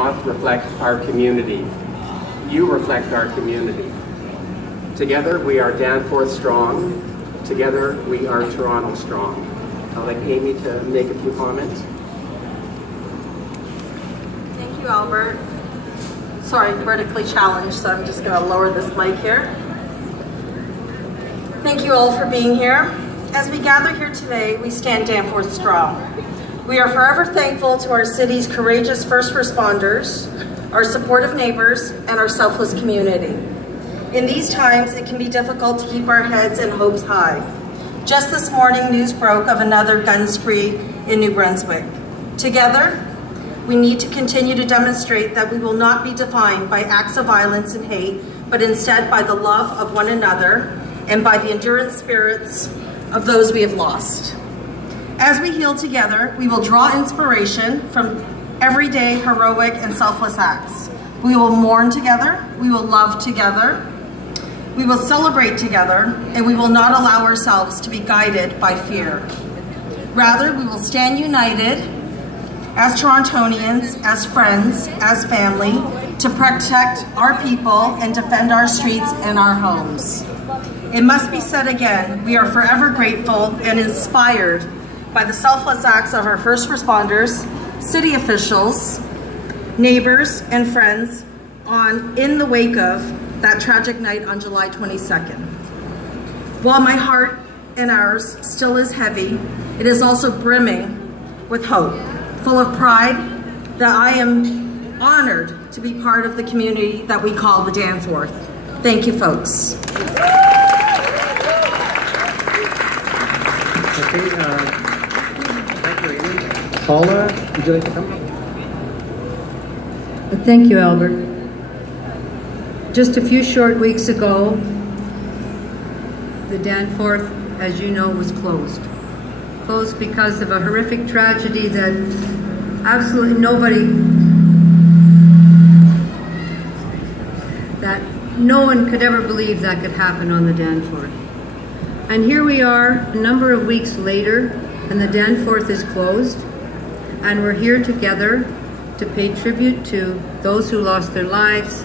reflect our community. You reflect our community. Together we are Danforth strong. Together we are Toronto strong. I'd like Amy to make a few comments. Thank you, Albert. Sorry, vertically challenged, so I'm just going to lower this mic here. Thank you all for being here. As we gather here today, we stand Danforth strong. We are forever thankful to our city's courageous first responders, our supportive neighbors, and our selfless community. In these times, it can be difficult to keep our heads and hopes high. Just this morning, news broke of another gun spree in New Brunswick. Together, we need to continue to demonstrate that we will not be defined by acts of violence and hate, but instead by the love of one another and by the endurance spirits of those we have lost. As we heal together, we will draw inspiration from everyday heroic and selfless acts. We will mourn together, we will love together, we will celebrate together, and we will not allow ourselves to be guided by fear. Rather, we will stand united as Torontonians, as friends, as family, to protect our people and defend our streets and our homes. It must be said again, we are forever grateful and inspired by the selfless acts of our first responders, city officials, neighbors, and friends in the wake of that tragic night on July 22nd. While my heart and ours still is heavy, it is also brimming with hope, full of pride that I am honored to be part of the community that we call the Danforth. Thank you, folks. Paula, would you like to come? Thank you, Albert. Just a few short weeks ago, the Danforth, as you know, was closed. Closed because of a horrific tragedy that absolutely no one could ever believe that could happen on the Danforth. And here we are, a number of weeks later, and the Danforth is closed. And we're here together to pay tribute to those who lost their lives,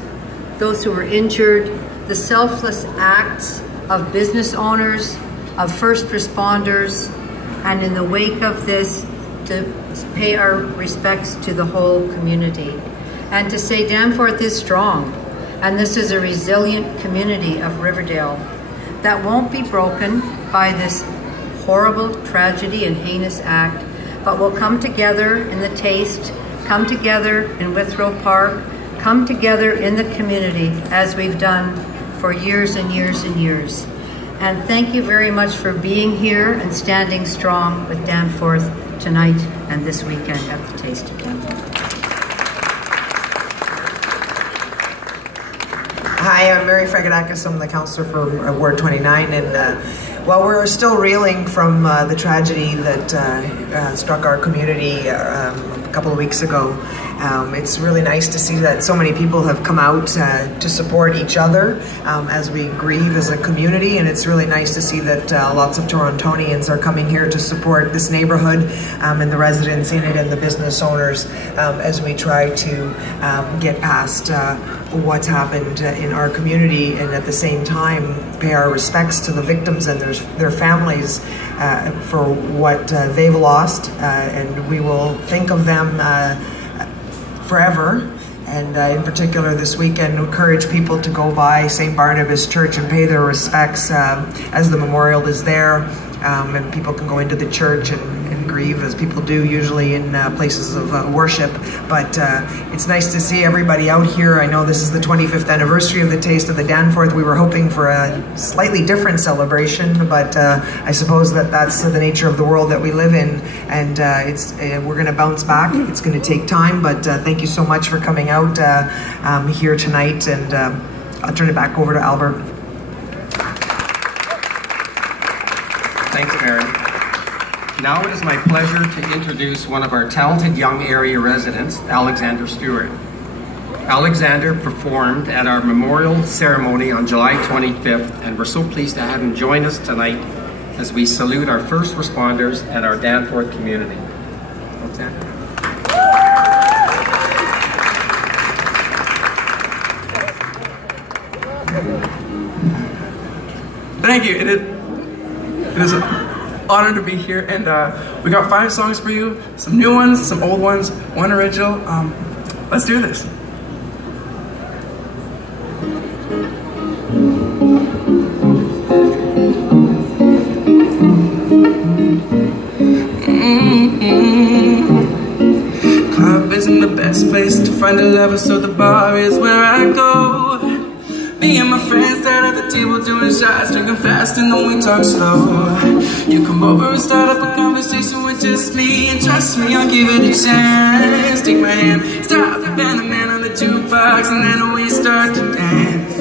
those who were injured, the selfless acts of business owners, of first responders, and in the wake of this, to pay our respects to the whole community. And to say Danforth is strong, and this is a resilient community of Riverdale that won't be broken by this horrible tragedy and heinous act, but will come together in the Taste, come together in Withrow Park, come together in the community as we've done for years and years and years. And thank you very much for being here and standing strong with Danforth tonight and this weekend at the Taste of Danforth. Hi, I'm Mary Fregadakis. I'm the councillor for Ward 29, and while we're still reeling from the tragedy that struck our community a couple of weeks ago, it's really nice to see that so many people have come out to support each other as we grieve as a community, and it's really nice to see that lots of Torontonians are coming here to support this neighborhood and the residents in it and the business owners as we try to get past what's happened in our community, and at the same time pay our respects to the victims and their families for what they've lost, and we will think of them forever. And in particular this weekend, encourage people to go by St. Barnabas Church and pay their respects as the memorial is there, and people can go into the church and grieve, as people do usually in places of worship. But it's nice to see everybody out here. I know this is the 25th anniversary of the Taste of the Danforth. We were hoping for a slightly different celebration, but I suppose that's the nature of the world that we live in, and we're going to bounce back. It's going to take time, but thank you so much for coming out here tonight, and I'll turn it back over to Albert. Thanks, Mary. Now it is my pleasure to introduce one of our talented young area residents, Alexander Stewart. Alexander performed at our memorial ceremony on July 25th, and we're so pleased to have him join us tonight as we salute our first responders and our Danforth community. Alexander. Thank you. It is an honor to be here, and we got 5 songs for you. Some new ones, some old ones, one original. Let's do this. Club isn't the best place to find a lover, so the bar is where I go. Me and my friends sat at the table doing shots, drinking fast, and then we talk slow. You come over and start up a conversation with just me, and trust me, I'll give it a chance. Take my hand, stop the band, the man on the jukebox, and then we start to dance.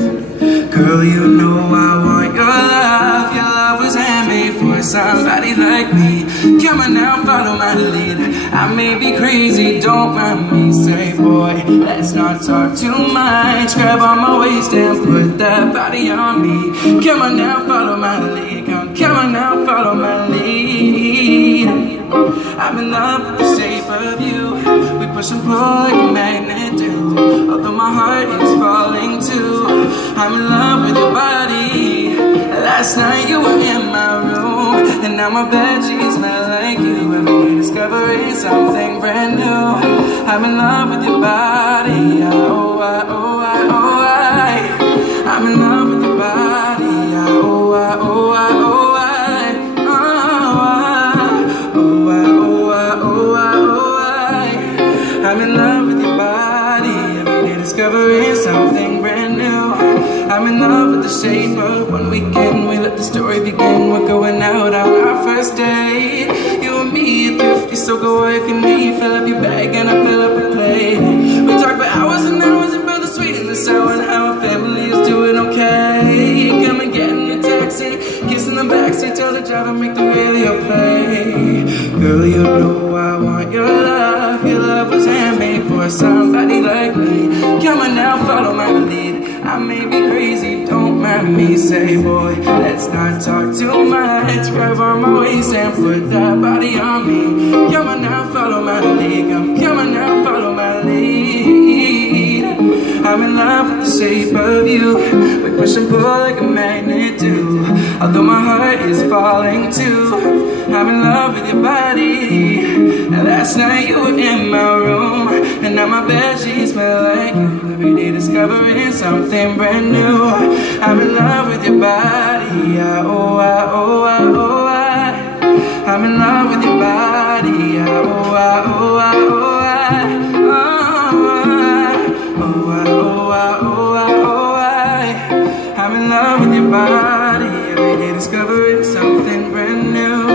Girl, you know I want your love. Your love was handmade for somebody like me. Come on now, follow my lead. I may be crazy, don't mind me. Say, boy, let's not talk too much. Grab on my waist and put that body on me. Come on now, follow my lead. Come on now, follow my lead. I'm in love with the shape of you. We push and pull like a magnet do. Although my heart is falling too. I'm in love with your body. Last night you were in my room, and now my bedsheets smell like you. Every day discovering something brand new. I'm in love with your body. Oh, I, oh, I, oh, I. I'm in love with your body. Oh, I, oh, I, oh, I. Oh, I, oh, I, oh, I, oh, I. I'm in love with your body. Every day discovering something brand new. I'm in love with the shape of one weekend. We let the story begin. We're going out on our first date. You and me at thrifty, so go work and me. Fill up your bag and I fill up a plate. We talk for hours and hours about the sweet and the sour and how our family is doing okay. Come and get in the taxi, kiss in the backseat, tell the driver make the radio play. Girl, you know I want your love. Your love was handmade for somebody like me. Come on now, follow my lead. I may be crazy, don't mind me. Say, boy, let's not talk too much. Grab on my waist and put that body on me. Come on now, follow my lead. Come on now, follow my lead. I'm in love with the shape of you. We push and pull like a magnet do. Although my heart is falling too. I'm in love with your body. And last night you were in my room, and now my bedsheets smell like you. Every day discovering something brand new. I'm in love with your body. Oh, I, oh, I, oh, I. I'm in love with your body. Oh, I, oh, I, oh, I. Oh, I, oh, I, oh, I, oh, I. I'm in love with your body. Every day discovering something brand new.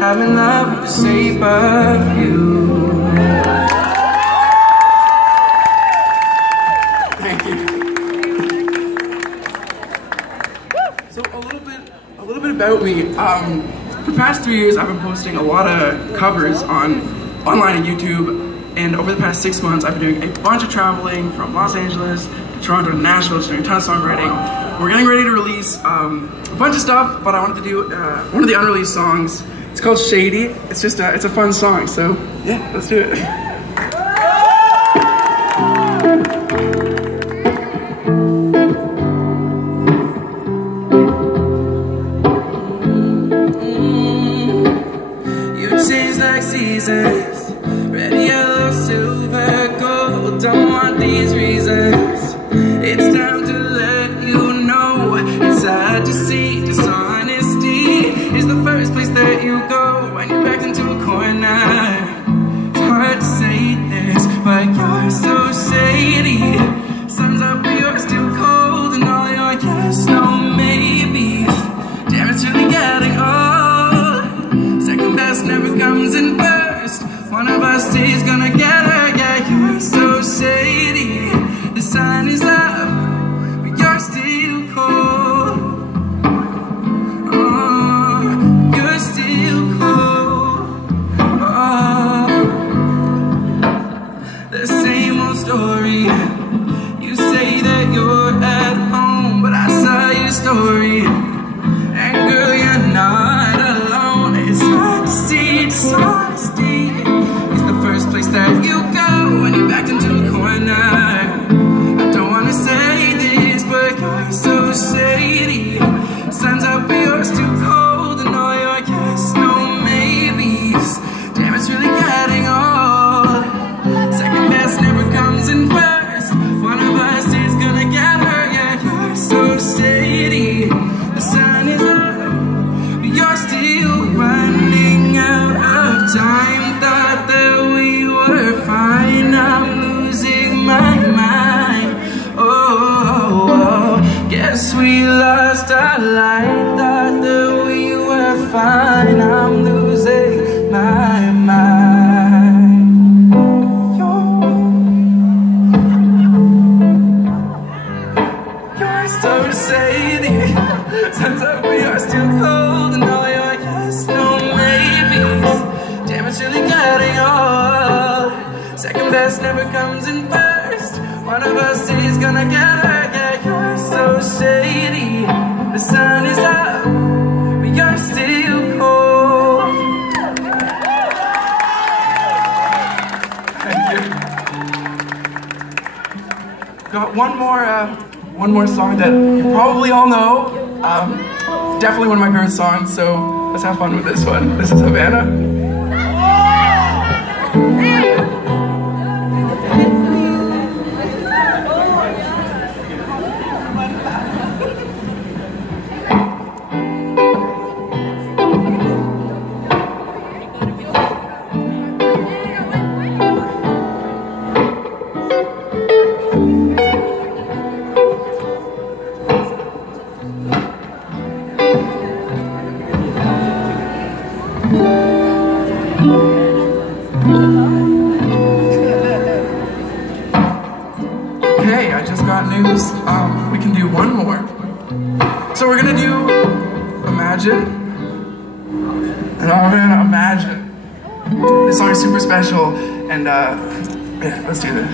I'm in love with the shape of you. Thank you. So a little bit about me. For the past 3 years, I've been posting a lot of covers online on YouTube. And over the past 6 months, I've been doing a bunch of traveling from Los Angeles to Toronto to Nashville, just doing a ton of songwriting. We're getting ready to release a bunch of stuff, but I wanted to do one of the unreleased songs. It's called Shady. It's just it's a fun song, so yeah, let's do it. You change like seasons, red, yellow, silver, gold. Don't want these reasons. It's time to let you know. It's hard to see dishonesty is the first place that you go when you're backed into a corner. It's hard to say life, thought that we were fine. I'm losing my mind. You're so shady. Sometimes we are still cold, and all your yes, no maybes. Damn, it's really getting old. Second best never comes in first. One of us is gonna get hurt. Yeah, you're so shady. The sun is up, but you're still cold. Thank you. Got one more song that you probably all know. Definitely one of my favorite songs, so let's have fun with this one. This is Havana. Okay, I just got news. We can do one more. So we're gonna do Imagine. And I'm gonna imagine. This song is super special, and yeah, let's do this.